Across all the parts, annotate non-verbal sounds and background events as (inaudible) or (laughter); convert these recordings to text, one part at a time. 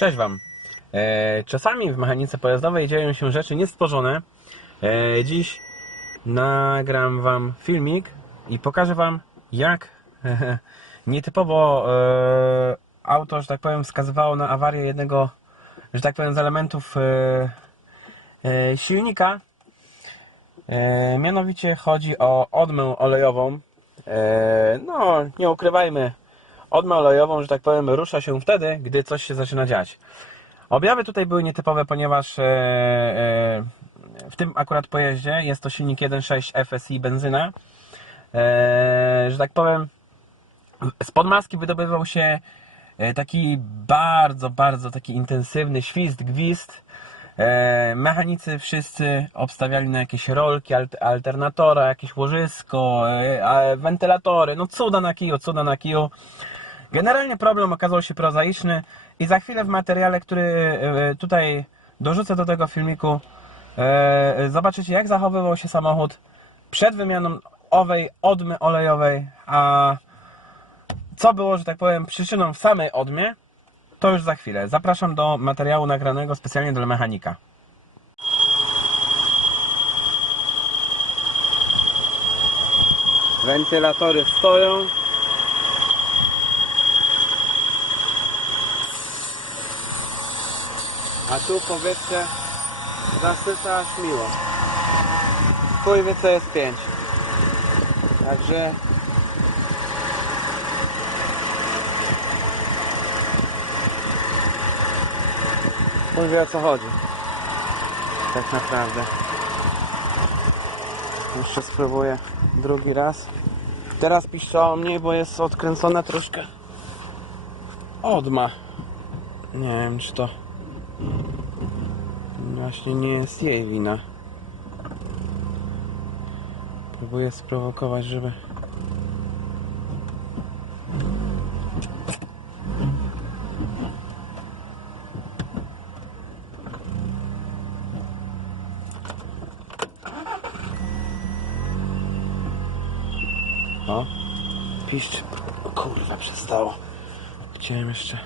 Cześć Wam. E, czasami w mechanice pojazdowej dzieją się rzeczy niestworzone. E, dziś nagram Wam filmik i pokażę Wam, jak (laughs) nietypowo e, auto, że tak powiem, wskazywało na awarię jednego, że tak powiem, z elementów silnika. Mianowicie chodzi o odmę olejową. No, nie ukrywajmy, odmę olejową, że tak powiem, rusza się wtedy, gdy coś się zaczyna dziać. Objawy tutaj były nietypowe, ponieważ e, e, w tym akurat pojeździe jest to silnik 1.6 FSI benzyna. E, że tak powiem, z podmaski wydobywał się taki bardzo, bardzo taki intensywny świst, gwizd. Mechanicy wszyscy obstawiali na jakieś rolki, alt- alternatora, jakieś łożysko, wentylatory, no cuda na kiju, cuda na kiju. Generalnie problem okazał się prozaiczny i za chwilę w materiale, który e, tutaj dorzucę do tego filmiku, e, zobaczycie jak zachowywał się samochód przed wymianą owej odmy olejowej, a co było, że tak powiem, przyczyną samej odmie, to już za chwilę. Zapraszam do materiału nagranego specjalnie dla mechanika. Wentylatory stoją. A tu powietrze zasysa aż miło. Chuj wie co jest 5. Także chuj wie o co chodzi. Tak naprawdę. Jeszcze spróbuję drugi raz. Teraz piszczało mniej, bo jest odkręcona troszkę odma. Nie wiem czy to Właśnie nie jest jej wina. Próbuję sprowokować, żeby. O, piszczy. O kurwa, przestało. Chciałem jeszcze.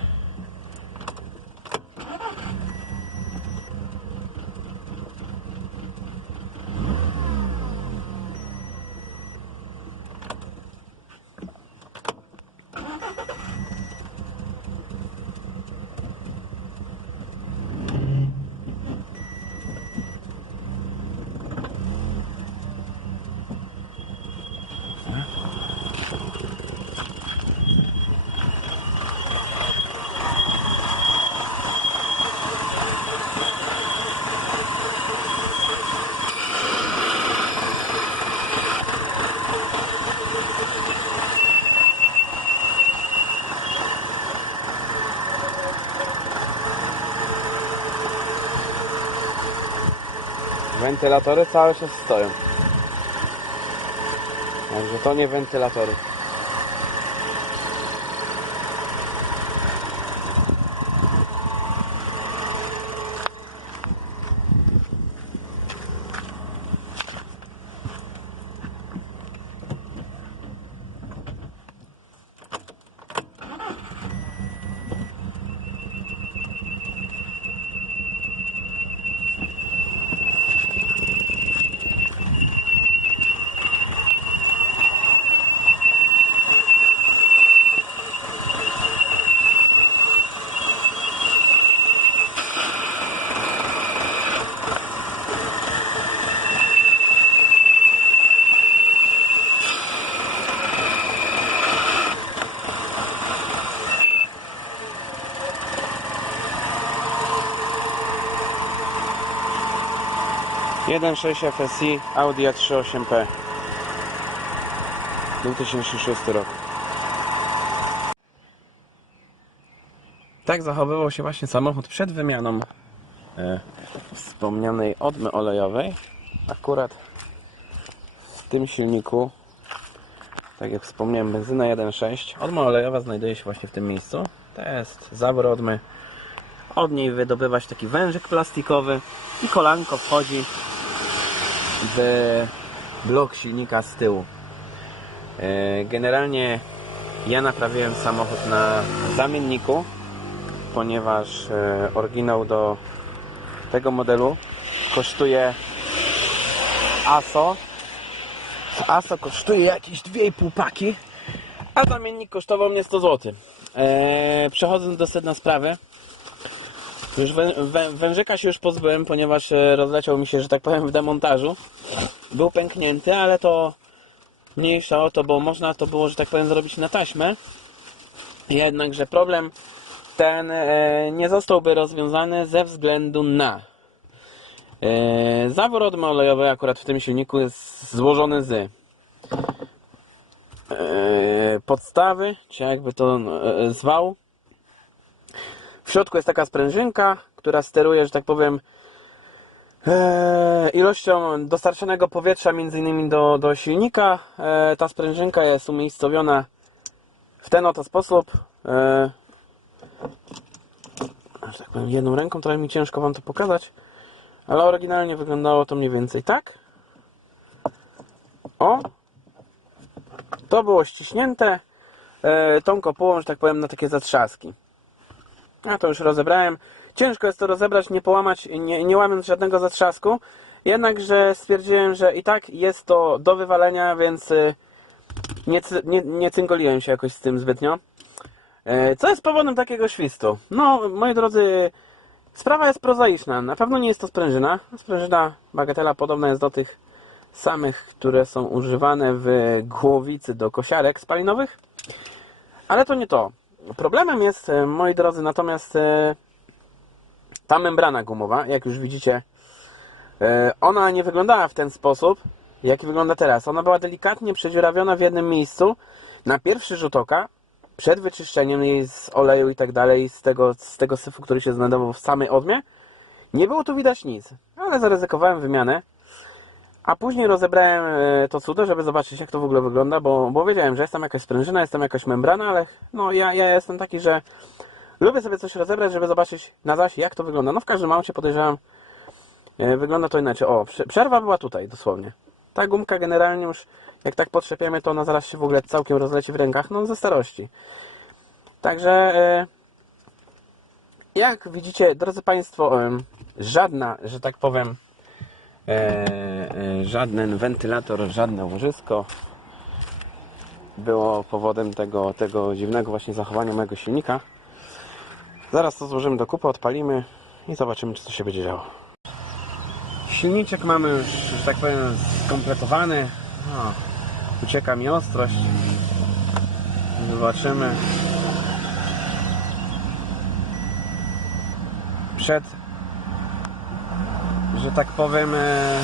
Wentylatory całe się stoją. Także to nie wentylatory. Jeden 6 FSI Audi A38P 2006 rok. Tak zachowywał się właśnie samochód przed wymianą e, wspomnianej odmy olejowej. Akurat w tym silniku, tak jak wspomniałem, benzyna 1.6. Odma olejowa znajduje się właśnie w tym miejscu. To jest zawór odmy. Od niej wydobywa się taki wężyk plastikowy i kolanko wchodzi blok silnika z tyłu. E, Generalnie ja naprawiłem samochód na zamienniku ponieważ e, oryginał do tego modelu kosztuje ASO. ASO kosztuje jakieś 2,5 paki, a zamiennik kosztował mnie 100 zł. Eee, przechodząc do sedna sprawy, już wę, wę, wężyka się już pozbyłem, ponieważ e, rozleciał mi się, że tak powiem, w demontażu. Był pęknięty, ale to mniejsza o to, bo można to było, że tak powiem, zrobić na taśmę. Jednakże problem ten e, nie zostałby rozwiązany ze względu na e, zawór odmy akurat w tym silniku jest złożony z e, podstawy, czy jakby to e, zwał. W środku jest taka sprężynka, która steruje, że tak powiem, e, ilością dostarczonego powietrza między innymi do, do silnika. E, ta sprężynka jest umiejscowiona w ten oto sposób. E, że tak powiem, jedną ręką trochę mi ciężko Wam to pokazać, ale oryginalnie wyglądało to mniej więcej tak. O! To było ściśnięte tą kopułą, że tak powiem, na takie zatrzaski. Ja to już rozebrałem. Ciężko jest to rozebrać, nie połamać, nie, nie łamiąc żadnego zatrzasku. Jednakże stwierdziłem, że i tak jest to do wywalenia, więc y, nie, nie, nie cyngoliłem się jakoś z tym zbytnio. E, Co jest powodem takiego świstu? No, moi drodzy, sprawa jest prozaiczna. Na pewno nie jest to sprężyna. Sprężyna bagatela podobna jest do tych samych, które są używane w głowicy do kosiarek spalinowych. Ale to nie to. Problemem jest, e, moi drodzy, natomiast e, ta membrana gumowa, jak już widzicie, e, ona nie wyglądała w ten sposób, jaki wygląda teraz. Ona była delikatnie przedziurawiona w jednym miejscu na pierwszy rzut oka, przed wyczyszczeniem jej z oleju i tak dalej, z tego, z tego syfu, który się znajdował w samej odmie. Nie było tu widać nic, ale zaryzykowałem wymianę. A później rozebrałem e, to cudo, żeby zobaczyć jak to w ogóle wygląda, bo, bo wiedziałem, że jest tam jakaś sprężyna, jest tam jakaś membrana, ale no ja, ja jestem taki, że lubię sobie coś rozebrać, żeby zobaczyć na zaś jak to wygląda. No w każdym razie podejrzewam, e, wygląda to inaczej. O, prze- przerwa była tutaj dosłownie. Ta gumka generalnie już, jak tak potrzepiemy, to ona zaraz się w ogóle całkiem rozleci w rękach, no ze starości. Także e, jak widzicie, drodzy Państwo, żadna, że tak powiem, żaden wentylator, żadne łożysko było powodem tego, tego dziwnego właśnie zachowania mojego silnika. Zaraz to złożymy do kupy, odpalimy i zobaczymy, czy to się będzie działo. Silniczek mamy już, że tak powiem, skompletowany. O, ucieka mi ostrość. Zobaczymy. Przed że tak powiem, e,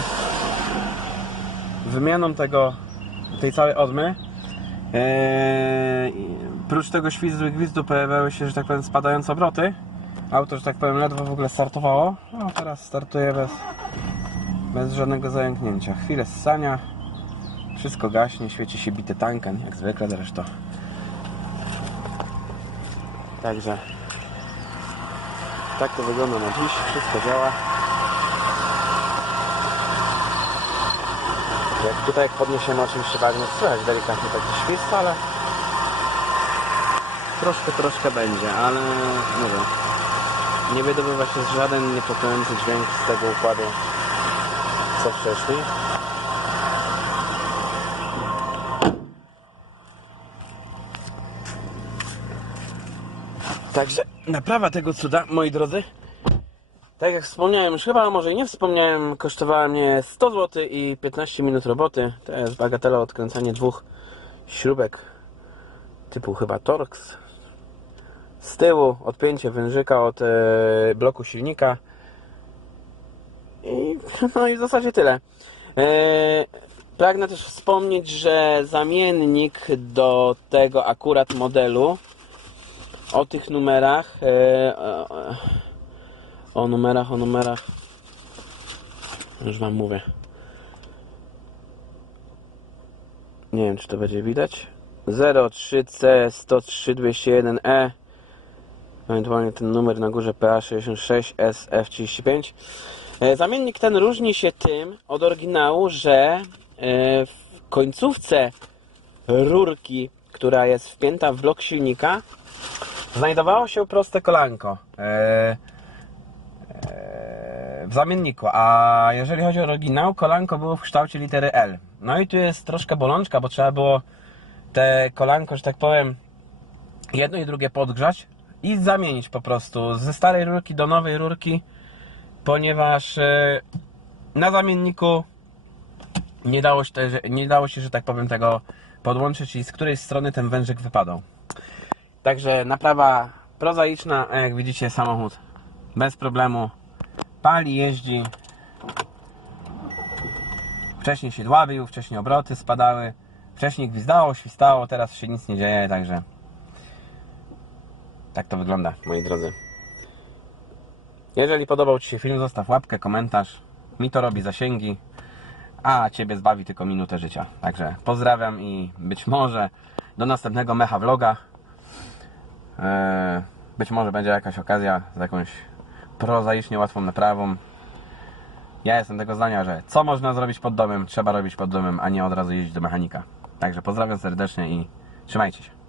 wymianą tego, tej całej odmy, e, prócz tego świzdu gwizdu pojawiały się, że tak powiem, spadające obroty. Auto, że tak powiem, ledwo w ogóle startowało. No teraz startuje bez, bez żadnego zająknięcia. Chwilę ssania, wszystko gaśnie, świeci się bity tanken, jak zwykle zresztą. Także tak to wygląda na dziś, wszystko działa. Jak tutaj jak podniesiemy oczywiście bagnet, słychać delikatnie taki świst, ale troszkę, troszkę będzie, ale mówię, nie wydobywa się żaden niepokojący dźwięk z tego układu co wcześniej. Także naprawa tego cuda, moi drodzy, tak jak wspomniałem, już chyba może i nie wspomniałem, kosztowała mnie 100 zł i 15 minut roboty. To jest bagatela odkręcanie dwóch śrubek typu chyba Torx. Z tyłu odpięcie wężyka od e, bloku silnika. I, (laughs) no i w zasadzie tyle. E, pragnę też wspomnieć, że zamiennik do tego akurat modelu o tych numerach e, o numerach, o numerach. Już wam mówię. Nie wiem, czy to będzie widać. 03C 103 201E. Ewentualnie ten numer na górze PA66 SF35. E, Zamiennik ten różni się tym od oryginału, że e, w końcówce rurki, która jest wpięta w blok silnika, znajdowało się proste kolanko e, w zamienniku, a jeżeli chodzi o oryginał, kolanko było w kształcie litery L. No i tu jest troszkę bolączka, bo trzeba było te kolanko, że tak powiem, jedno i drugie podgrzać i zamienić po prostu ze starej rurki do nowej rurki, ponieważ e, na zamienniku nie dało się, nie dało się, że tak powiem, tego podłączyć i z której strony ten wężyk wypadał. Także naprawa prozaiczna, a jak widzicie samochód bez problemu pali, jeździ. Wcześniej się dławił, wcześniej obroty spadały, wcześniej gwizdało, świstało, teraz się nic nie dzieje, także tak to wygląda, moi drodzy. Jeżeli podobał Ci się film, zostaw łapkę, komentarz. Mi to robi zasięgi, a Ciebie zbawi tylko minutę życia. Także pozdrawiam i być może do następnego mecha vloga. Eee, Być może będzie jakaś okazja z jakąś prozaicznie łatwą naprawą. Ja jestem tego zdania, że co można zrobić pod domem, trzeba robić pod domem, a nie od razu jeździć do mechanika. Także pozdrawiam serdecznie i trzymajcie się.